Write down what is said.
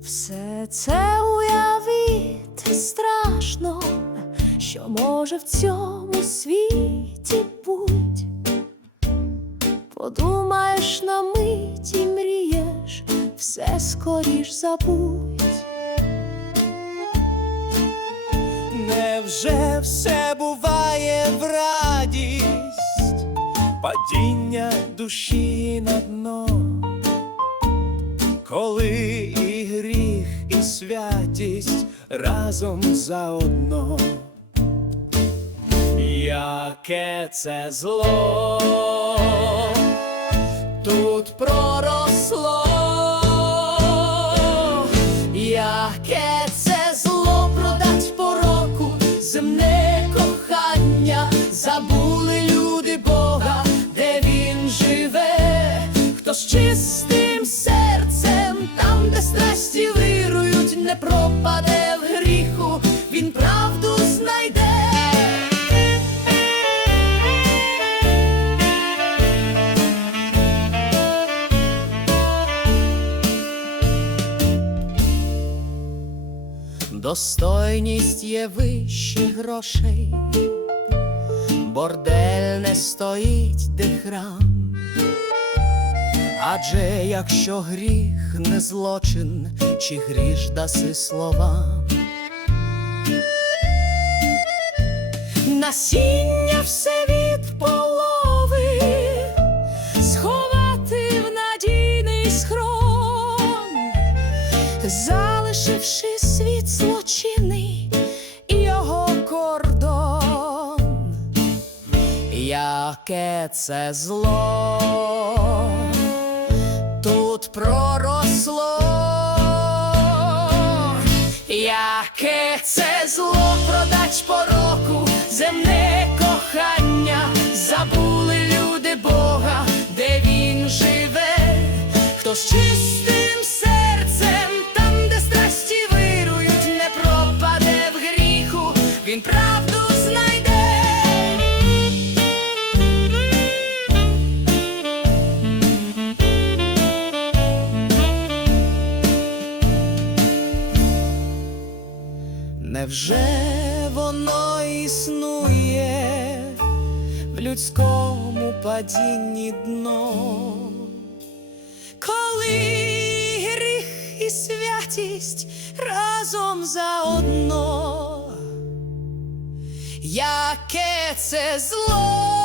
Все це уявити страшно, що може в цьому світі буть. Подумаєш на все скоріш забудь. Невже все буває в радість, падіння душі на дно, коли і гріх, і святість разом заодно, яке це зло? Тут проросло, з чистим серцем, там, де страсті вирують, не пропаде в гріху, він правду знайде. Достойність є вище грошей, бордель не стоїть, де храм. Адже якщо гріх не злочин, чи гріш даси словам, насіння все від полови, сховати в надійний схрон залишивши світ злочинний і його кордон, яке це зло з чистим серцем, там, де страсті вирують, не пропаде в гріху, він правду знайде. Невже воно існує в людському падінні дно, і святість разом заодно, яке це зло?